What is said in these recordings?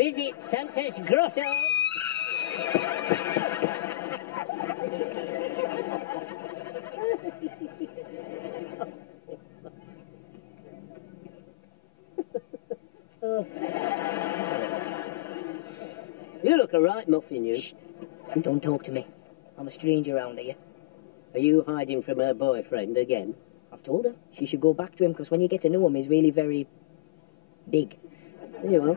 Visit Santa's grotto. Oh. You look a right muffin, you. Shh. Don't talk to me. I'm a stranger around here. Are you hiding from her boyfriend again? I've told her she should go back to him, because when you get to know him, he's really very big. There you are.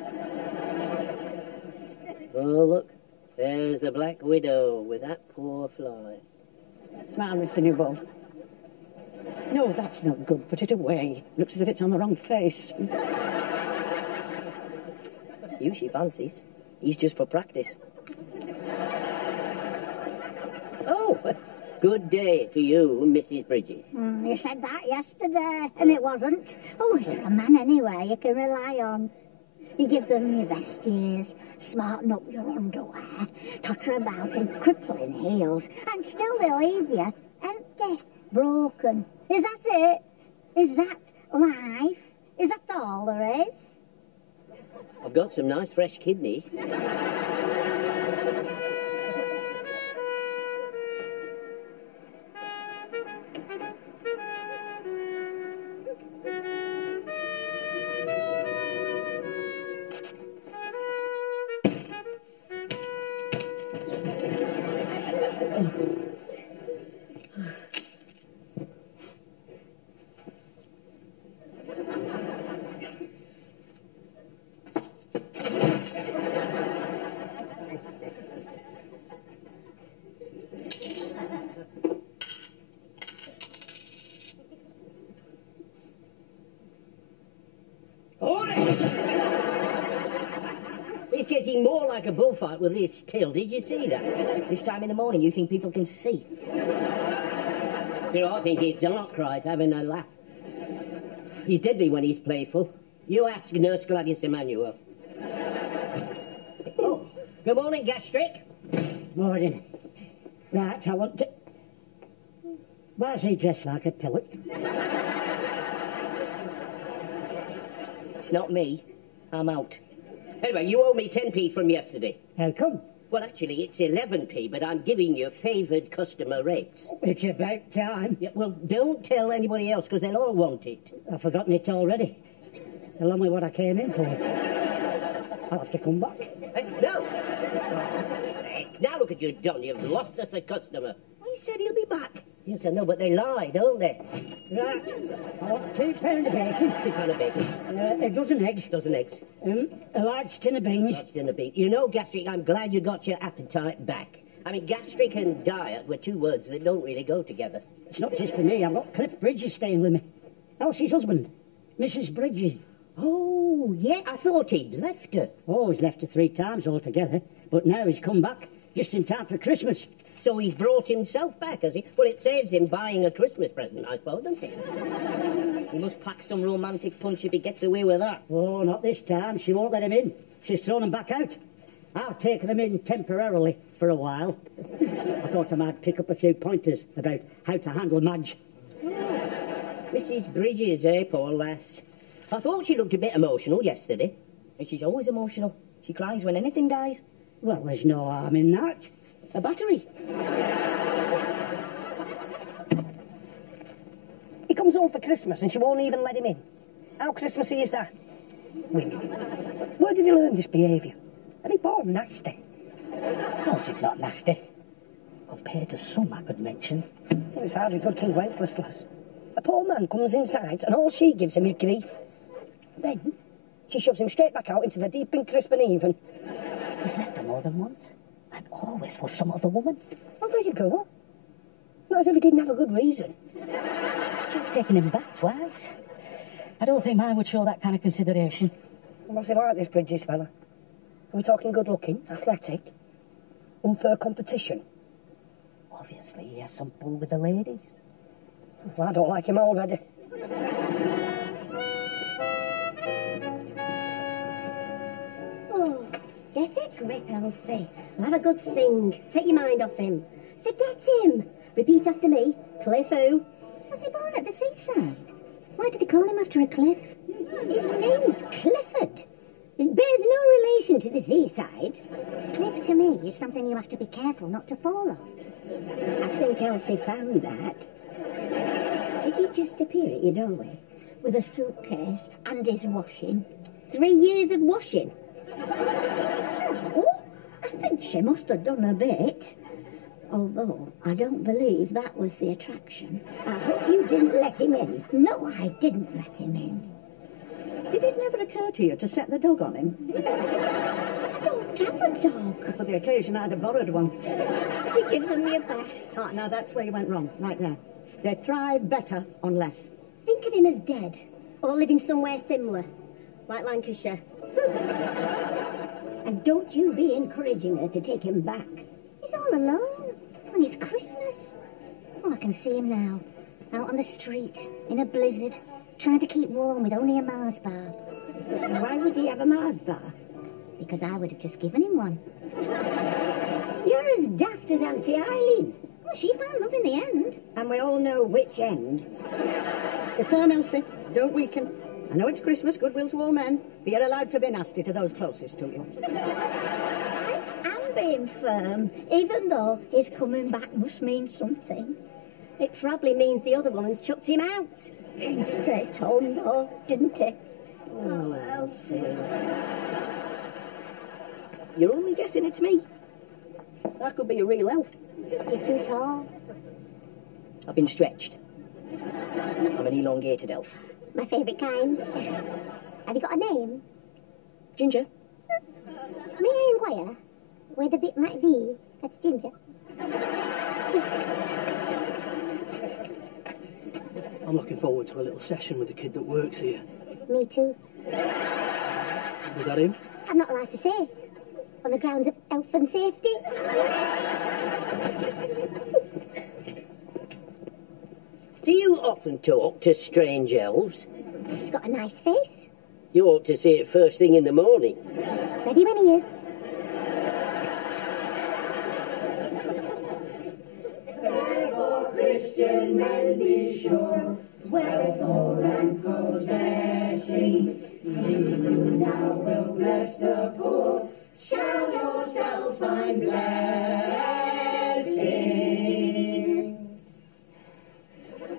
Oh, look. There's the Black Widow with that poor fly. Smile, Mr. Newbold. No, that's not good. Put it away. Looks as if it's on the wrong face. You, she fancies. He's just for practice. Oh, good day to you, Mrs. Bridges. You said that yesterday, and it wasn't. Oh, is there a man anyway you can rely on? You give them your best years, smarten up your underwear, totter about in crippling heels, and still they leave you empty, broken. Is that it? Is that life? Is that all there is? I've got some nice fresh kidneys. It's getting more like a bullfight with this tail. Did you see that? This time in the morning, you think people can see? You know, I think it's Arkwright having a laugh. He's deadly when he's playful. You ask Nurse Gladys Emanuel. Oh, good morning, Gastric. Morning. Right, I want to... Why is he dressed like a pillock? It's not me. I'm out. Anyway, you owe me 10p from yesterday. How come? Well, actually, it's 11p, but I'm giving you favoured customer rates. It's about time. Yeah, well, don't tell anybody else, because they'll all want it. I've forgotten it already. Along with what I came in for. I'll have to come back. No! Now look at you, John. You've lost us a customer. He said he'll be back. Yes, I know, but they lie, don't they? Right. I want £2 of bacon. £2 of bacon. A dozen eggs. Dozen eggs. A large tin of beans. Large tin of beans. You know, Gastric, I'm glad you got your appetite back. I mean, gastric and diet were two words that don't really go together. It's not just for me. I've got Cliff Bridges staying with me. Elsie's husband, Mrs. Bridges. Oh, yeah, I thought he'd left her. Oh, he's left her 3 times altogether. But now he's come back, just in time for Christmas. So he's brought himself back, has he? Well, it saves him buying a Christmas present, I suppose, doesn't it? He must pack some romantic punch if he gets away with that. Oh, not this time. She won't let him in. She's thrown him back out. I've taken him in temporarily for a while. I thought I might pick up a few pointers about how to handle Madge. Mrs. Bridges, eh, poor lass? I thought she looked a bit emotional yesterday. And she's always emotional. She cries when anything dies. Well, there's no harm in that. A battery. He comes home for Christmas and she won't even let him in. How Christmassy is that? Women. Where did he learn this behaviour? Are they born nasty? Elsie's not nasty. Compared to some I could mention. It's hardly good King Wenceslas. A poor man comes inside and all she gives him is grief. Then she shoves him straight back out into the deep and crisp and even. He's left her more than once. And always for some other woman. Well, there you go. Not as if he didn't have a good reason. She's taken him back twice. I don't think mine would show that kind of consideration. What's he like, this Bridges fella? Are we talking good looking, athletic, unfair competition? Obviously, he has some pull with the ladies. Well, I don't like him already. Oh, get a grip, Elsie. Have a good sing. Take your mind off him. Forget him. Repeat after me. Cliff who? Was he born at the seaside? Why did they call him after a cliff? His name's Clifford. It bears no relation to the seaside. Cliff, to me, is something you have to be careful not to fall on. I think Elsie found that. Did he just appear at your doorway with a suitcase and his washing? 3 years of washing? Oh, I think she must have done a bit. Although I don't believe that was the attraction. I hope you didn't let him in. No, I didn't let him in. Did it never occur to you to set the dog on him? I don't have a dog. For the occasion, I'd have borrowed one. You give them your best. Ah, now that's where you went wrong, right there. They thrive better on less. Think of him as dead, or living somewhere similar, like Lancashire. And don't you be encouraging her to take him back. He's all alone, and it's Christmas. Oh, I can see him now, out on the street, in a blizzard, trying to keep warm with only a Mars bar. Why would he have a Mars bar? Because I would have just given him one. You're as daft as Auntie Eileen. Well, she found love in the end. And we all know which end. Be firm, Elsie. Don't weaken. I know it's Christmas, goodwill to all men, but you're allowed to be nasty to those closest to you. I am being firm, even though his coming back must mean something. It probably means the other woman's chucked him out. Came straight home, though, didn't he? Oh, Elsie. You're only guessing it's me. That could be a real elf. You're too tall. I've been stretched. I'm an elongated elf. My favourite kind. Have you got a name? Ginger. May I inquire? Where the bit might be, that's Ginger. I'm looking forward to a little session with the kid that works here. Me too. Was that him? I'm not allowed to say. On the grounds of health and safety. Do you often talk to strange elves? He's got a nice face. You ought to see it first thing in the morning. Ready when he is. Christian men be sure, wherefore and possessing, you now will bless the poor, shall yourselves find blessing.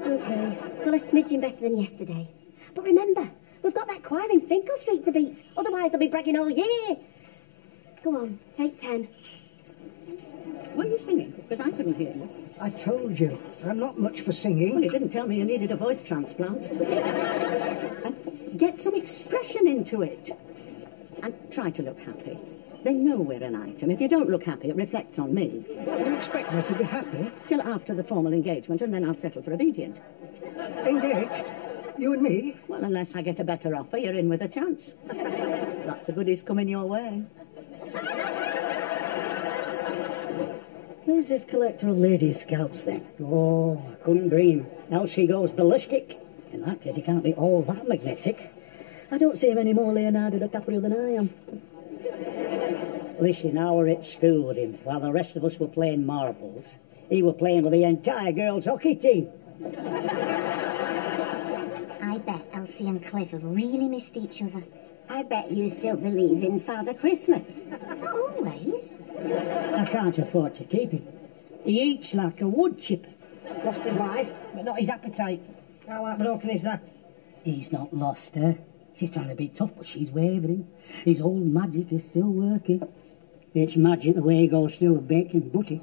Okay, well, a smidgen better than yesterday. But remember, we've got that choir in Finkel Street to beat. Otherwise, they'll be bragging all year. Go on, take 10. Were you singing? Because I couldn't hear you. I told you, I'm not much for Well, singing. you didn't tell me you needed a voice transplant. And get some expression into it. And try to look happy. They know we're an item. If you don't look happy, it reflects on me. You expect me to be happy? Till after the formal engagement, and then I'll settle for obedient. Engaged? You and me? Well, unless I get a better offer, you're in with a chance. Lots of goodies coming your way. Where's this collector of ladies' scalps, then? Oh, I couldn't dream. Elsie goes ballistic. In that case, he can't be all that magnetic. I don't see him any more Leonardo DiCaprio than I am. Listen, I were at school with him while the rest of us were playing marbles. He were playing with the entire girls' hockey team. I bet Elsie and Cliff have really missed each other. I bet you still believe in Father Christmas. Not always. I can't afford to keep him. He eats like a wood chipper. Lost his wife, but not his appetite. How heartbroken is that? He's not lost her. She's trying to be tough, but she's wavering. His old magic is still working. It's magic the way he goes through with bacon butty.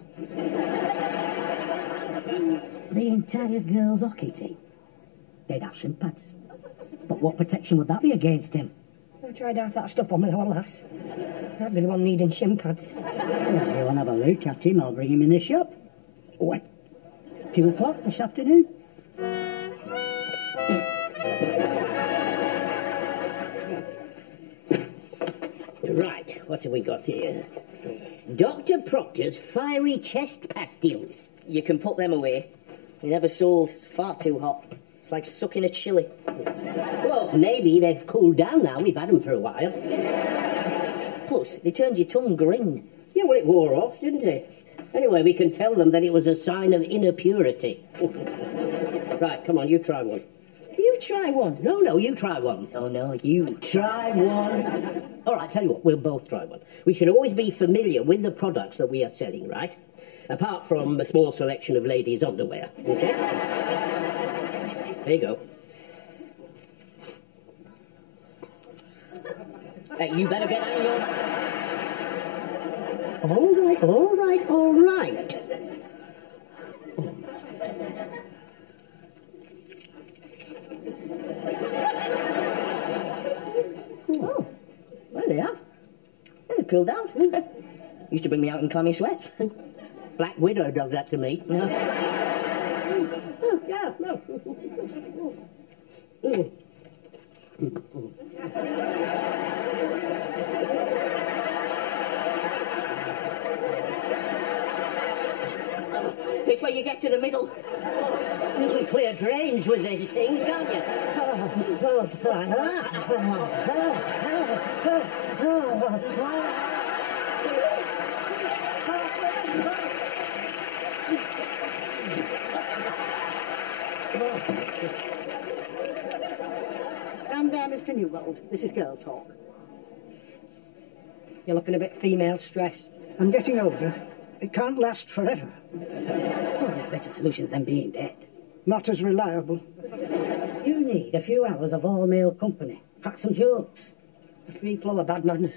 The entire girls' hockey team. They'd have shin pads. But what protection would that be against him? I tried half that stuff on with our lass. I'd be the one needing shin pads. Well, you want to have a look at him? I'll bring him in the shop. What? 2 o'clock this afternoon? Right, what have we got here? Dr. Proctor's fiery chest pastilles. You can put them away. They never sold. It's far too hot. It's like sucking a chili. Well, maybe they've cooled down now. We've had them for a while. Plus, they turned your tongue green. Yeah, well, it wore off, didn't it? Anyway, we can tell them that it was a sign of inner purity. Right, come on, you try one. You try one. No, you try one. No, you Try one. All right, tell you what, we'll both try one. We should always be familiar with the products that we are selling, right? Apart from a small selection of ladies' underwear, okay? There you go. Hey, you better get that in your... All right. Oh, well, they have. They've cooled down. Used to bring me out in clammy sweats. Black Widow does that to me. No. Oh, yeah, no. This way you get to the middle. You can clear drains with these things, can't you? Stand there, Mr. Newbold. This is girl talk. You're looking a bit female stressed. I'm getting older. It can't last forever. Well, there's better solutions than being dead. Not as reliable. You need a few hours of all-male company. Crack some jokes. A free flow of bad madness.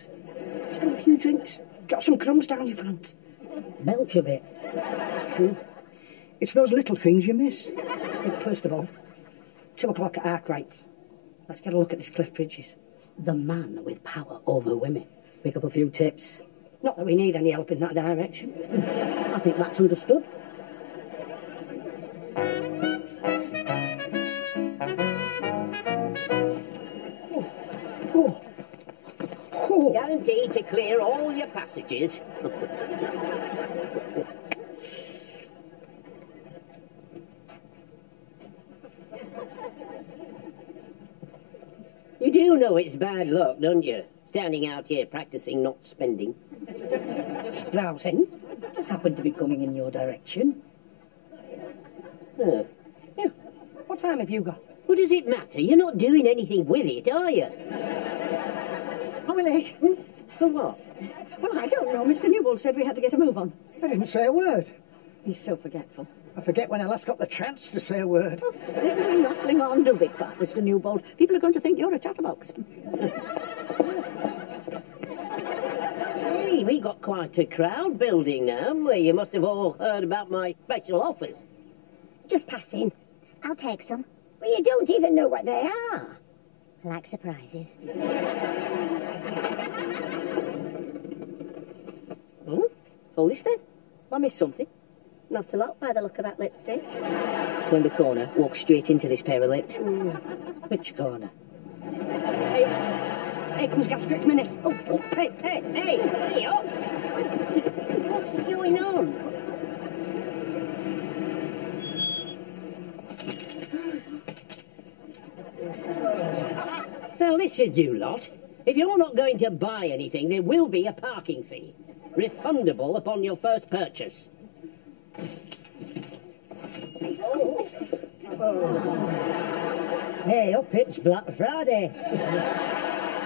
Just have a few drinks. Got some crumbs down your front. Belch a bit. It's those little things you miss. Look, first of all, 2 o'clock at Arkwright's. Let's get a look at this Cliff Bridges. The man with power over women. Pick up a few tips. Not that we need any help in that direction. I think that's understood. Guaranteed to clear all your passages. You do know it's bad luck, don't you? Standing out here practicing not spending. Sprousing. Just happened to be coming in your direction. Oh. Yeah. What time have you got? What does it matter? You're not doing anything with it, are you? Are we late? For what? Well, I don't know. Mr. Newbold said we had to get a move on. I didn't say a word. He's so forgetful. I forget when I last got the chance to say a word. Listen to me rattling on, do big part, Mr. Newbold. People are going to think you're a chatterbox. Hey, we got quite a crowd building now, haven't we? You must have all heard about my special offers. Just pass in. I'll take some. Well, you don't even know what they are. I like surprises. All this then? I missed something. Not a lot by the look of that lipstick. Turn the corner, walk straight into this pair of lips. Which corner? Here comes Gastrick's minute. Oh, Hey, up! What's going on? Now listen, you lot. If you're not going to buy anything, there will be a parking fee. Refundable upon your first purchase. Hey, up, it's Black Friday.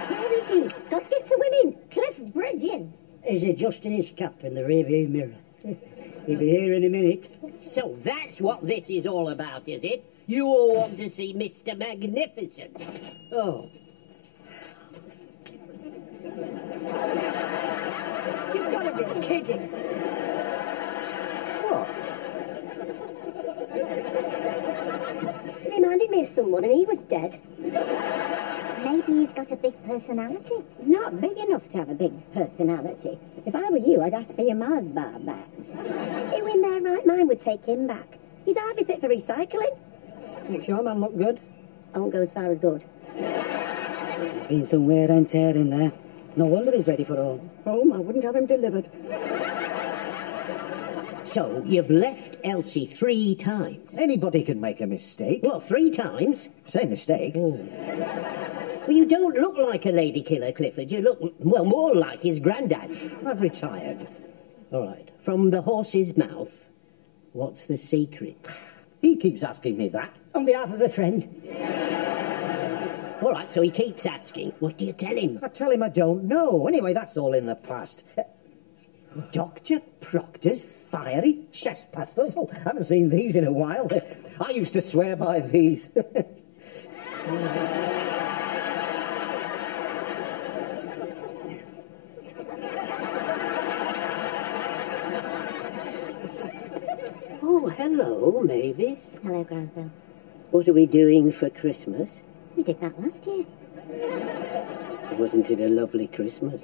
Where is he? Got to get to winning. Cliff Bridges. Is he just in his cap in the rearview mirror? He'll be here in a minute. So that's what this is all about, is it? You all want to see Mr. Magnificent. Oh. you've got to be kidding. What? It reminded me of someone and he was dead. Maybe he's got a big personality. Not big enough to have a big personality. If I were you, I'd have to be a Mars bar back. Who in their right mind would take him back? He's hardly fit for recycling. Makes your man look good. I won't go as far as good. There's been some wear and tear in there. No wonder he's ready for home. Home, I wouldn't have him delivered. So you've left Elsie 3 times? Anybody can make a mistake. Well, 3 times? Same mistake. Well, you don't look like a lady killer, Clifford. You look, well, more like his granddad. I've retired. All right. From the horse's mouth, what's the secret? He keeps asking me that. On behalf of a friend. All right, so he keeps asking. What do you tell him? I tell him I don't know. Anyway, that's all in the past. Dr. Proctor's fiery chest pastels? Oh, I haven't seen these in a while. I used to swear by these. Oh, hello, Mavis. Hello, Granville. What are we doing for Christmas? We did that last year. Wasn't it a lovely Christmas?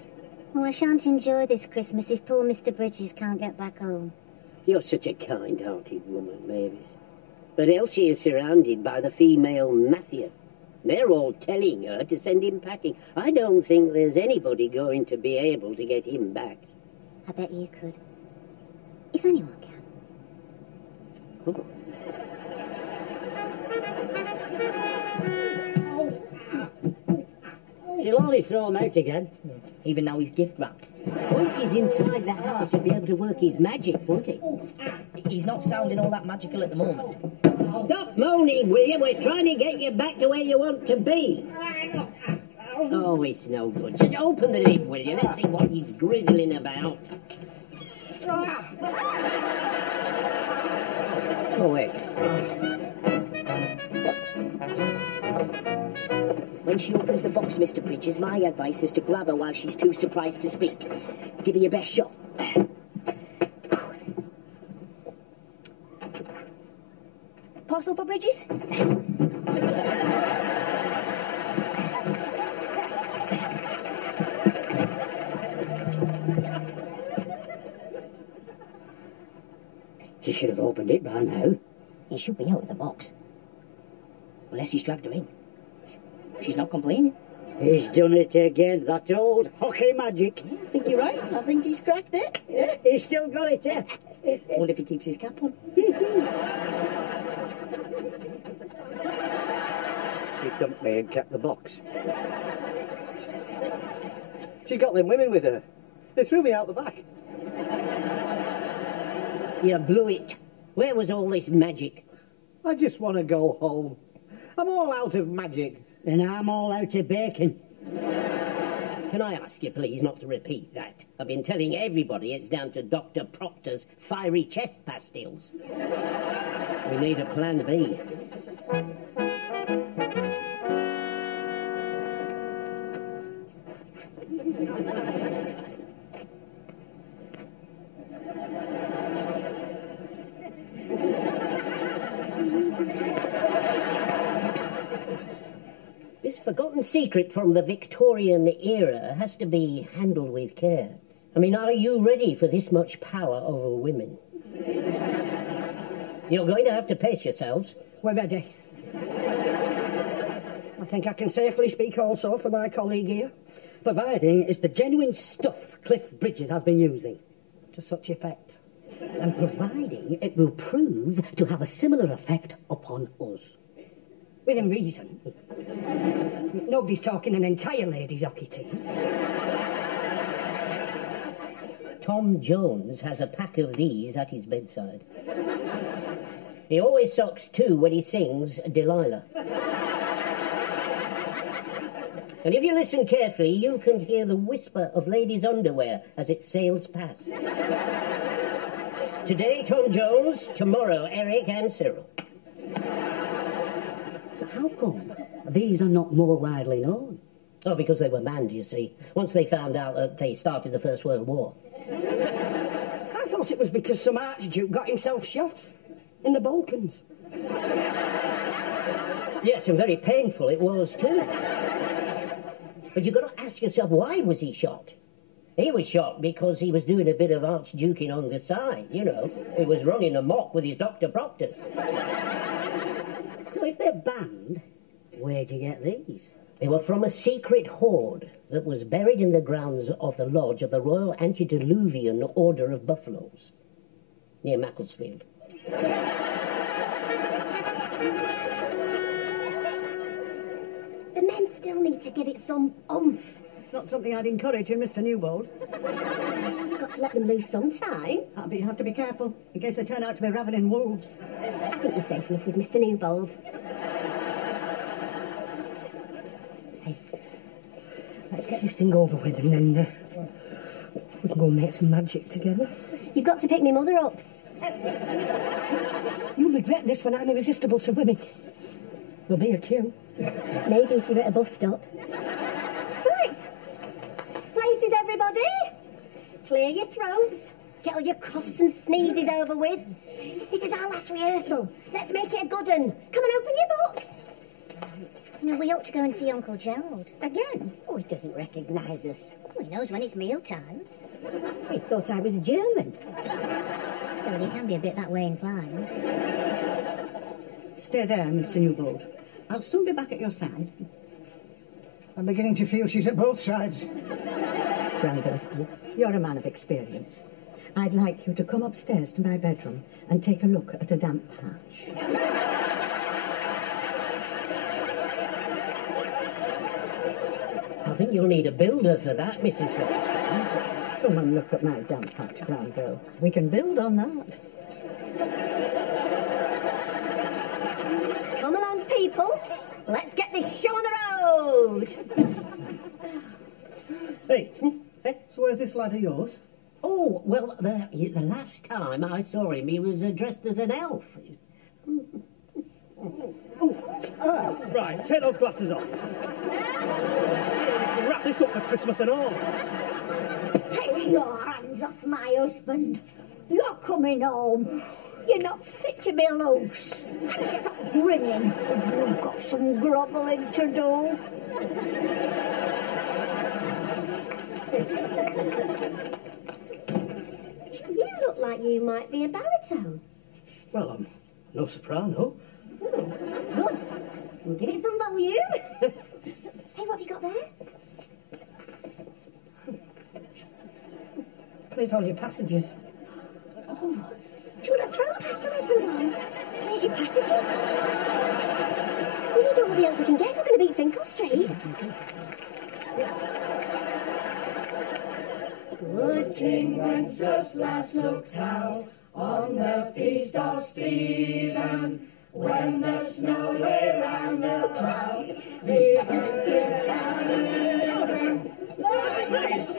Oh, I shan't enjoy this Christmas if poor Mr. Bridges can't get back home. You're such a kind-hearted woman, Mavis. But Elsie is surrounded by the female mafia. They're all telling her to send him packing. I don't think there's anybody going to be able to get him back. I bet you could. If anyone can. Oh. She'll only throw him out again. Even now he's gift-wrapped. Once he's inside the house, he'll be able to work his magic, won't he? He's not sounding all that magical at the moment. Stop moaning, will you? We're trying to get you back to where you want to be. Oh, it's no good. Just open the lid, will you? Let's see what he's grizzling about. Oh, wait. When she opens the box, Mr. Bridges, my advice is to grab her while she's too surprised to speak. Give her your best shot. Parcel for Bridges? She should have opened it by now. He should be out of the box. Unless he's dragged her in. She's not complaining. He's done it again, that old hockey magic. Yeah, I think you're right. I think he's cracked it. Yeah. He's still got it, yeah. Wonder if he keeps his cap on. She dumped me and kept the box. She's got them women with her. They threw me out the back. You blew it. Where was all this magic? I just want to go home. I'm all out of magic. And I'm all out of bacon. Can I ask you, please, not to repeat that? I've been telling everybody it's down to Dr. Proctor's fiery chest pastilles. We need a plan B. This forgotten secret from the Victorian era has to be handled with care. I mean, are you ready for this much power over women? You're going to have to pace yourselves. We're ready. I think I can safely speak also for my colleague here. Providing it's the genuine stuff Cliff Bridges has been using. To such effect. And providing it will prove to have a similar effect upon us. Within reason. Nobody's talking an entire ladies' hockey team. Tom Jones has a pack of these at his bedside. He always socks two when he sings Delilah. And if you listen carefully, you can hear the whisper of ladies' underwear as it sails past. Today, Tom Jones. Tomorrow, Eric and Cyril. So how come these are not more widely known? Oh, because they were banned, you see. Once they found out that they started the First World War. I thought it was because some archduke got himself shot in the Balkans. Yes, and very painful it was, too. But you've got to ask yourself, why was he shot? He was shot because he was doing a bit of archduking on the side, you know. He was running amok with his Dr. Proctors. So if they're banned, where'd you get these? They were from a secret hoard that was buried in the grounds of the lodge of the Royal Antediluvian Order of Buffaloes, near Macclesfield. The men still need to give it some oomph. It's not something I'd encourage in Mr. Newbold. You've got to let them loose sometime. You have to be careful, in case they turn out to be ravening wolves. I think we're safe enough with Mr. Newbold. Let's get this thing over with and then we can go and make some magic together. You've got to pick me mother up. You'll regret this when I'm irresistible to women. There'll be a queue. Maybe if you're at a bus stop. Right. Places, everybody. Clear your throats. Get all your coughs and sneezes over with. This is our last rehearsal. Let's make it a good one. Come and open your books. You know, we ought to go and see Uncle Gerald. Again? Oh, he doesn't recognise us. Oh, he knows when it's meal times. He thought I was German. Well, he can be a bit that way inclined. Stay there, Mr. Newbold. I'll soon be back at your side. I'm beginning to feel she's at both sides. Granville, you're a man of experience. I'd like you to come upstairs to my bedroom and take a look at a damp patch. I think you'll need a builder for that, Mrs. Watson. Come and look at my damp patch, Granville. We can build on that. Come along, people. Let's get this show on the road. Hey, so where's this lad of yours? Oh, well, the last time I saw him, he was dressed as an elf. Right, take those glasses off. Wrap this up for Christmas and all. Take your hands off my husband. You're coming home. You're not fit to be loose. And stop grinning. You've got some grovelling to do. You look like you might be a baritone. Well, I'm no soprano. Good. We'll give it some volume. Hey, what have you got there? Clears all your passages. Oh, do you want to throw past everyone? Clears your passages? We need all the help we can get. We're going to beat Finkel Street. Good King Wenceslas looked out on the feast of Stephen. When the snow lay round the clouds, the earth is down even. Like this,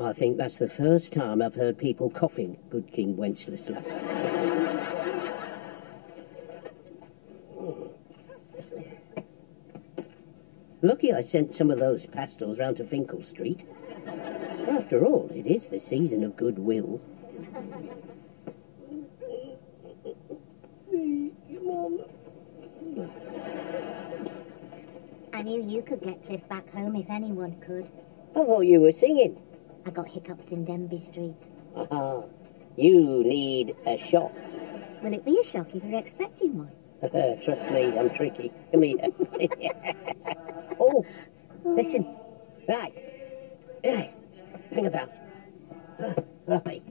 I think that's the first time I've heard people coughing, good King Wenceslas. Lucky I sent some of those pastels round to Finkel Street. After all, it is the season of goodwill. I knew you could get Cliff back home if anyone could. I thought you were singing. I got hiccups in Denby Street. Aha. You need a shock. Will it be a shock if you're expecting one? Trust me, I'm tricky. Come here. Oh, listen. Right. Right. Hang about. Right.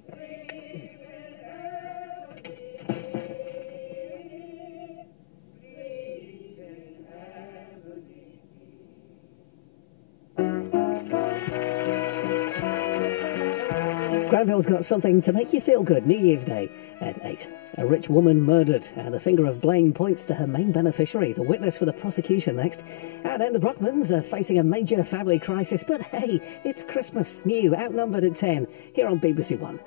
Granville's got something to make you feel good. New Year's Day at 8. A rich woman murdered, and the finger of blame points to her main beneficiary, the witness for the prosecution next. And then the Brockmans are facing a major family crisis. But hey, it's Christmas, new, outnumbered at 10, here on BBC One.